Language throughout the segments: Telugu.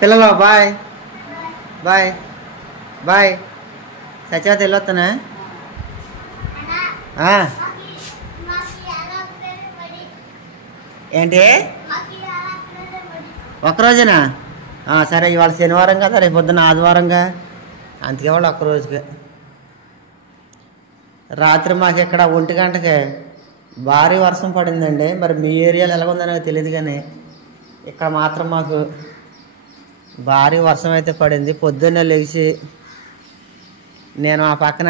పిల్లలు బాయ్ బాయ్ బాయ్. సత్యవతి వెళ్ళొస్తానా? ఏంటి ఒక్కరోజేనా? సరే, ఇవాళ శనివారం కదా, రేపు పొద్దున్న ఆదివారంగా, అందుకే వాళ్ళు ఒక్కరోజుకే. రాత్రి మాకు ఇక్కడ 1 గంటకి భారీ వర్షం పడిందండి. మరి మీ ఏరియాలో ఎలా ఉందో నాకు తెలియదు, కానీ ఇక్కడ మాత్రం మాకు భారీ వర్షం అయితే పడింది. పొద్దున్నే లేచి నేను ఆ పక్కన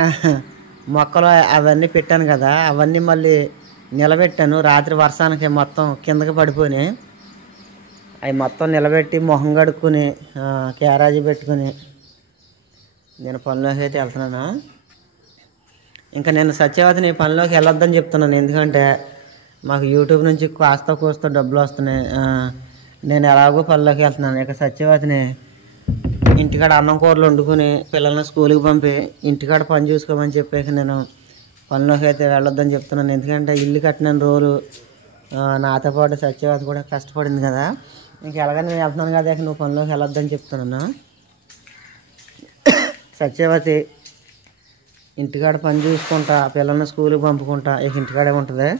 మొక్కలు అవన్నీ పెట్టాను కదా, అవన్నీ మళ్ళీ నిలబెట్టాను. రాత్రి వర్షానికి మొత్తం కిందకి పడిపోయినాయి. అవి మొత్తం నిలబెట్టి మొహం కడుక్కుని క్యారేజీ పెట్టుకుని నేను పనిలోకి అయితే వెళ్తున్నాను. ఇంకా నేను సత్యవతిని పనిలోకి వెళ్ళొద్దని చెప్తున్నాను, ఎందుకంటే మాకు యూట్యూబ్ నుంచి కాస్త కూస్త డబ్బులు వస్తున్నాయి. నేను ఎలాగో పనిలోకి వెళ్తున్నాను. ఇక సత్యవతిని ఇంటికాడ అన్నం కూరలు వండుకుని పిల్లల్ని స్కూల్కి పంపి ఇంటికాడ పని చూసుకోమని చెప్పాక నేను పనిలోకి అయితే వెళ్ళొద్దని చెప్తున్నాను. ఎందుకంటే ఇల్లు కట్టిన రోజు నాతో పాటు సత్యవతి కూడా కష్టపడింది కదా, ఇంక ఎలాగని నేను వెళ్తున్నాను కదా, ఇక నువ్వు పనిలోకి వెళ్ళొద్దని చెప్తున్నాను. సత్యవతి ఇంటికాడ పని చూసుకుంటా పిల్లల్ని స్కూల్కి పంపుకుంటా ఇక ఇంటికాడే ఉంటుంది.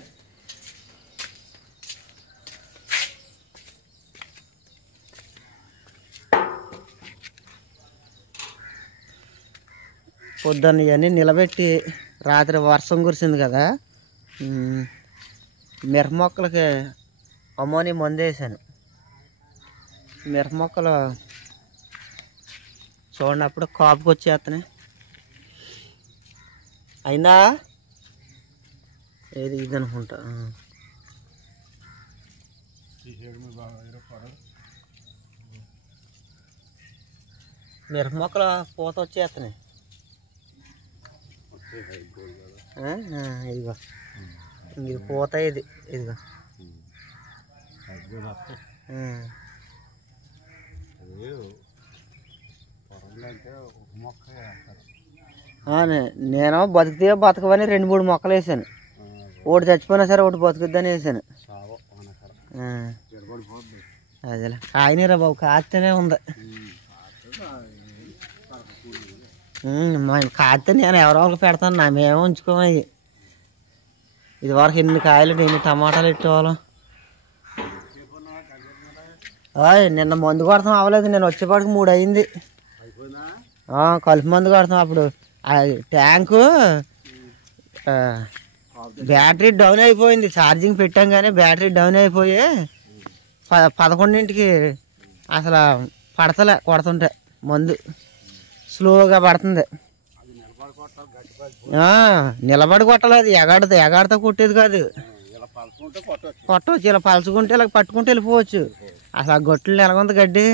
పొద్దున్న ఇవన్నీ నిలబెట్టి రాత్రి వర్షం కురిసింది కదా, మిరప మొక్కలకి అమ్మోని మందు వేసాను. మిరప మొక్కలు చూడండి అప్పుడు కాపుకి వచ్చేస్తున్నాయి. అయినా ఏది ఇది అనుకుంటా, మిరప మొక్కలు పూత వచ్చేస్తున్నాయి. ఇదిగో ఇది పూత, ఇదిగో నేను బతికితే బతకవని 2-3 మొక్కలు వేసాను. ఒకటి చచ్చిపోయినా సరే ఒకటి బతుకుద్దని వేసాను. అదేలే కాయనీరా బాబు, కాస్తేనే ఉంది. కాస్తే నేను ఎవరో వాళ్ళకి పెడతాను, నా మేమే ఉంచుకోమయ్యి. ఇది వరకు ఎన్ని కాయలు ఎన్ని టమాటాలు పెట్టేవాళ్ళం. నిన్న మందు కొడతాం అవ్వలేదు, నేను వచ్చేపాటికి 3 అయింది. కలుపు మందు కొడతాం. అప్పుడు ట్యాంకు బ్యాటరీ డౌన్ అయిపోయింది. ఛార్జింగ్ పెట్టాం కానీ బ్యాటరీ డౌన్ అయిపోయి 11ంటికి అసలు పడతలే, కొడుతుంటే మందు స్లోగా పడుతుంది. నిలబడి కొట్టలేదు, ఎగాడితో కొట్టేది కాదు. కొట్టవచ్చు, ఇలా పలుచుకుంటే ఇలా పట్టుకుంటే వెళ్ళిపోవచ్చు. అసలు ఆ గొట్లు ఎలాగుంది గడ్డి.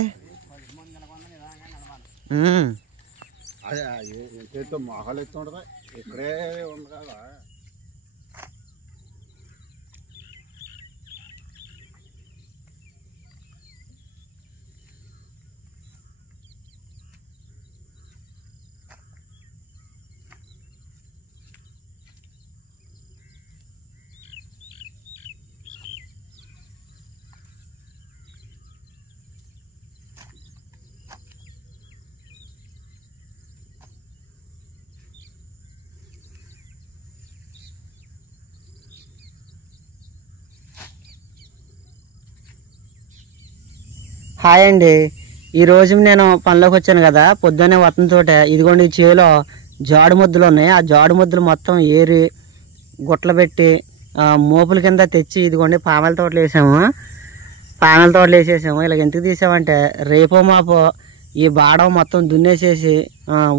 ఇక్కడే ఉంది కదా. హాయ్ అండి, ఈరోజు నేను పనిలోకి వచ్చాను కదా, పొద్దున్నే వతంతో ఇదిగోండి ఈ చేలో జాడు ముద్దలు ఉన్నాయి. ఆ జాడు ముద్దలు మొత్తం ఏరి గుట్టలు పెట్టి మోపుల కింద తెచ్చి ఇదిగోండి పామాల తోటలు వేసాము. పామాల తోటలు వేసేసాము. ఇలా ఎందుకు తీసామంటే రేపో మాపో ఈ బాడం మొత్తం దున్నేసేసి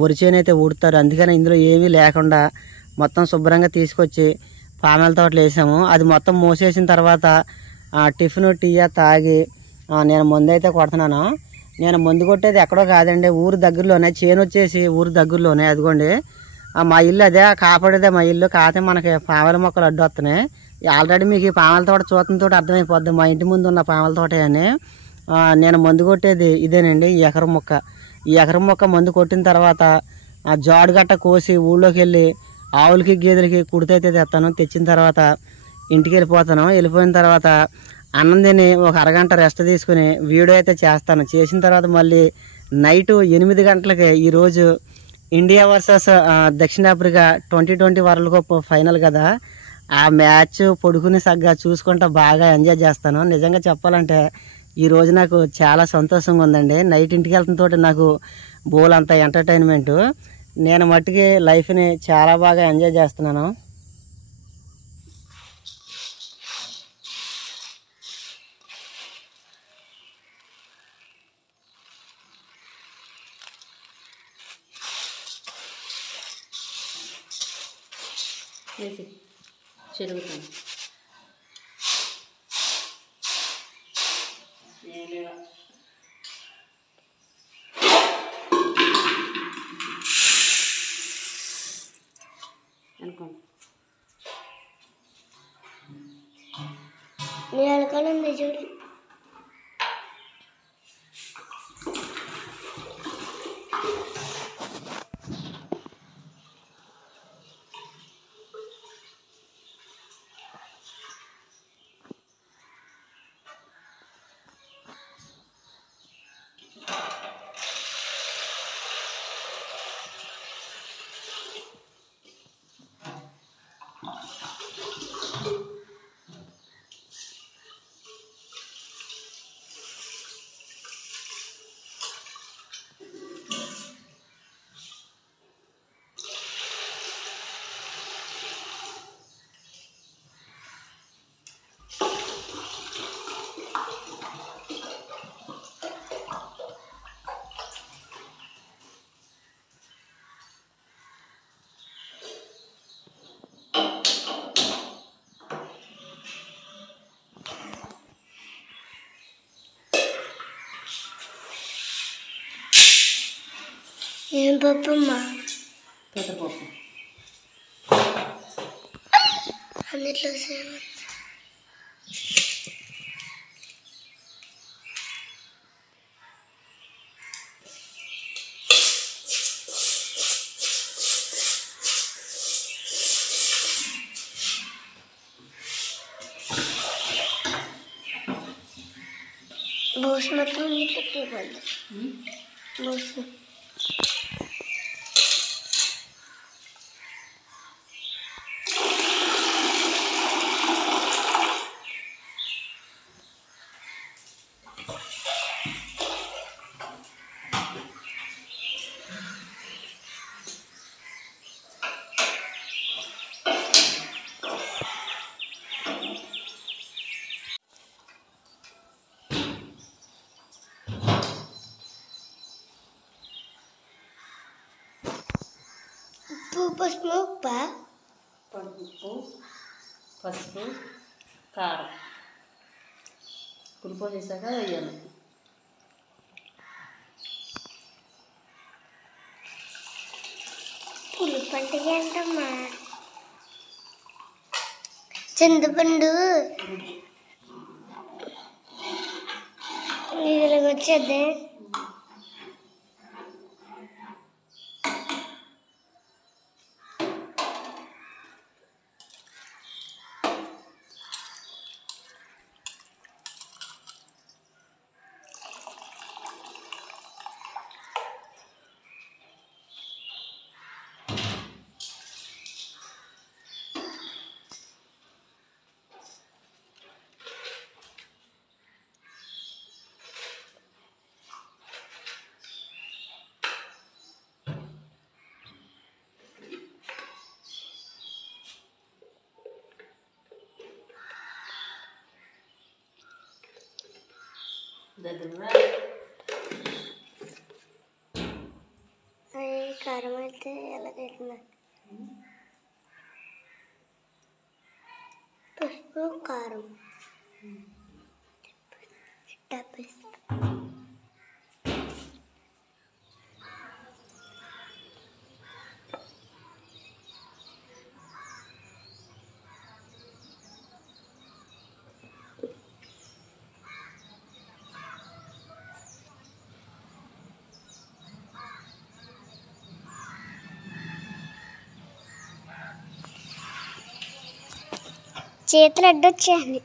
వరిచేనైతే ఊడతారు. అందుకని ఇందులో ఏమీ లేకుండా మొత్తం శుభ్రంగా తీసుకొచ్చి పామాల తోటలు వేసాము. అది మొత్తం మోసేసిన తర్వాత టిఫిన్ టీ తాగి నేను మందు అయితే కొడుతున్నాను. నేను మందు కొట్టేది ఎక్కడో కాదండి, ఊరు దగ్గరలోనే. చేను వచ్చేసి ఊరు దగ్గరలోనే. అదిగోండి మా ఇల్లు అదే, కాపాడేదే మా ఇల్లు. కాకపోతే మనకి పామాల మొక్కలు అడ్డు వస్తున్నాయి. ఆల్రెడీ మీకు ఈ పామాల తోట చూతంతో అర్థమైపోద్ది మా ఇంటి ముందు ఉన్న పామాల తోట అని. నేను మందు కొట్టేది ఇదేనండి, ఈ ఎకరం మొక్క. ఈ ఎకరం మొక్క మందు కొట్టిన తర్వాత ఆ జాడు గట్ట కోసి ఊళ్ళోకి వెళ్ళి ఆవులకి గేదెలకి కుడితైతే తెస్తాను. తెచ్చిన తర్వాత ఇంటికి వెళ్ళిపోతాను. వెళ్ళిపోయిన తర్వాత అన్నం తిని ఒక అరగంట రెస్ట్ తీసుకుని వీడియో అయితే చేస్తాను. చేసిన తర్వాత మళ్ళీ నైటు 8 గంటలకి ఈరోజు ఇండియా వర్సెస్ దక్షిణాఫ్రికా 2020 వరల్డ్ కప్ ఫైనల్ కదా, ఆ మ్యాచ్ పడుకుని సగ్గా చూసుకుంటా బాగా ఎంజాయ్ చేస్తాను. నిజంగా చెప్పాలంటే ఈరోజు నాకు చాలా సంతోషంగా ఉందండి. నైట్ ఇంటికి వెళ్తున్నతో నాకు బోల్ అంత ఎంటర్టైన్మెంట్. నేను మట్టుకి లైఫ్ని చాలా బాగా ఎంజాయ్ చేస్తున్నాను. చెరుగుతాను అనుకోండి. నేను అనుకోండి చూడు. ఏం పప్పు అమ్మా? పెద్దపప్పు. అన్నిట్లో సేమ్. బోస్ మాత్రం ఇట్లా ఇవ్వాలి. బోస్ పసుపు, ఉప్పు, పసుపు, కారం పులుపు వేసాక వేయాలి. పులుపు అంటే ఏంటమ్మా? చింతపండు ఇలాగ వచ్చేది. కారం అయితే ఎలాగైతుందా? పసుపు కారం టేస్ట్. చేతులు అడ్డొచ్చేయండి.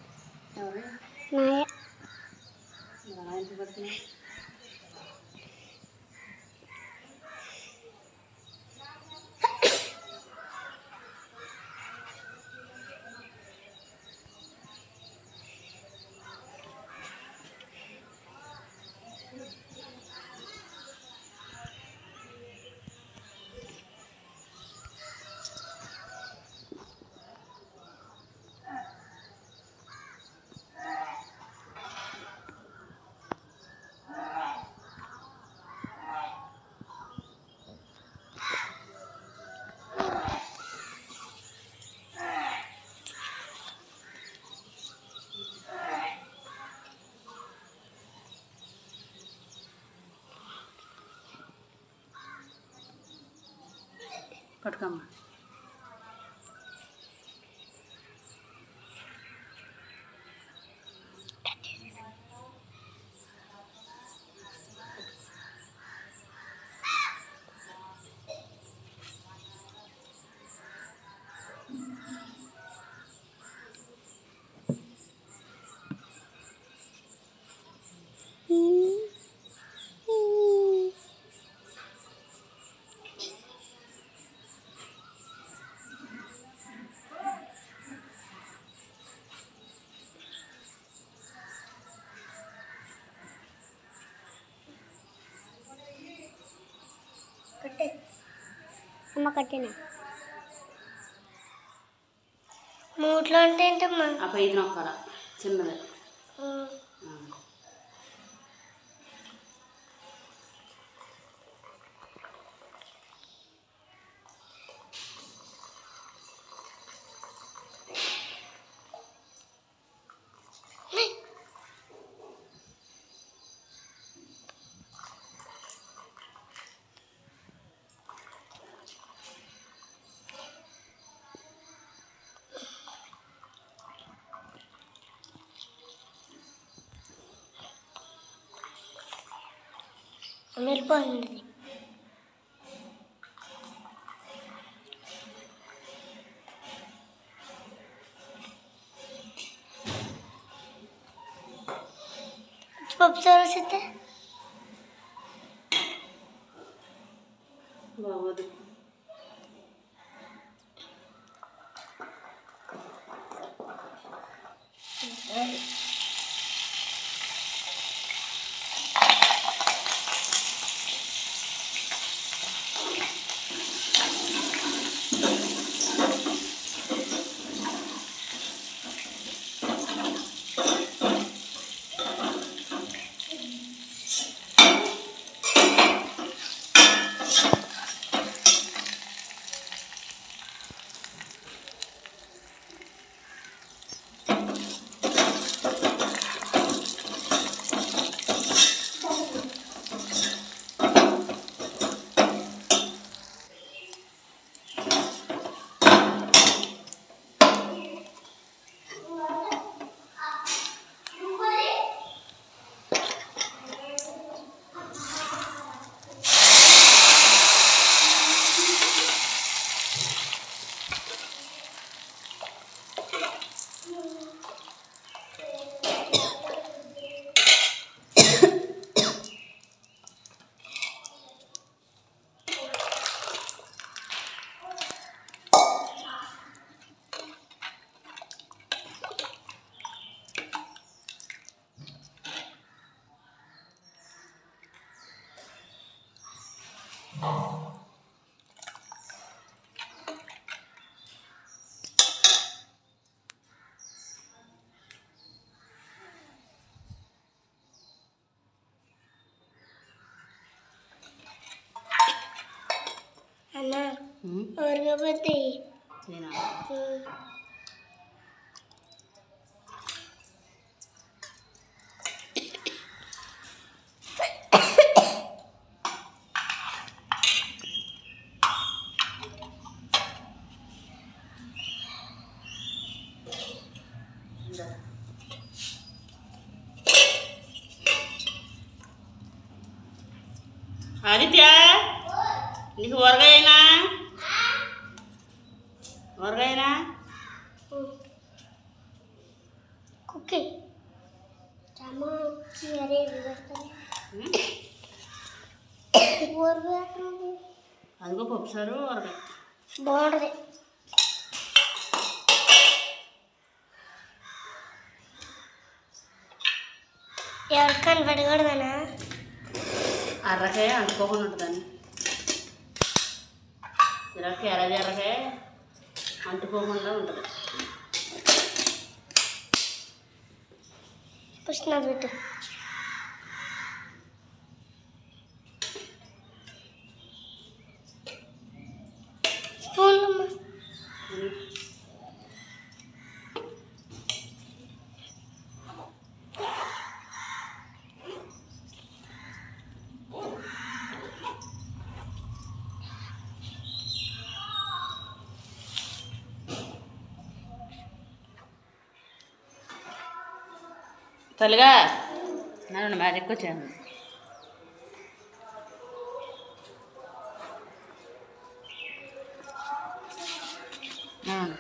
పట్టుకోమ్మా. కట్టే అమ్మ కట్టిన మూట్లో అంటే ఏంటమ్మా? ఆ పైది నొక్కాల చిన్నది. వెళ్ళిపోయింది. పప్పు సరిస్తే బాగోదు. అన్న ఊరగబోద్ది. నేనా? ఆదిత్య, నీకు ఊరగాయనా? ఊరగాయనా? కుక్కి టమాచి అరే అదిగో పప్పుసారు ఊరగాయ బాగుంటుంది. ఎవరికి కనపడకూడదనా? అర్రకాయ అంటుకోకుండా ఉంటుందని. ఇలా క్యారేజ్ అర్రకాయ అంటుకోకుండా ఉంటుంది. పుష్ణ పెట్టు. స్పూన్లమ్మా. తల్లిగా నన్ను మ్యాజిక్ వచ్చాను. ఆ.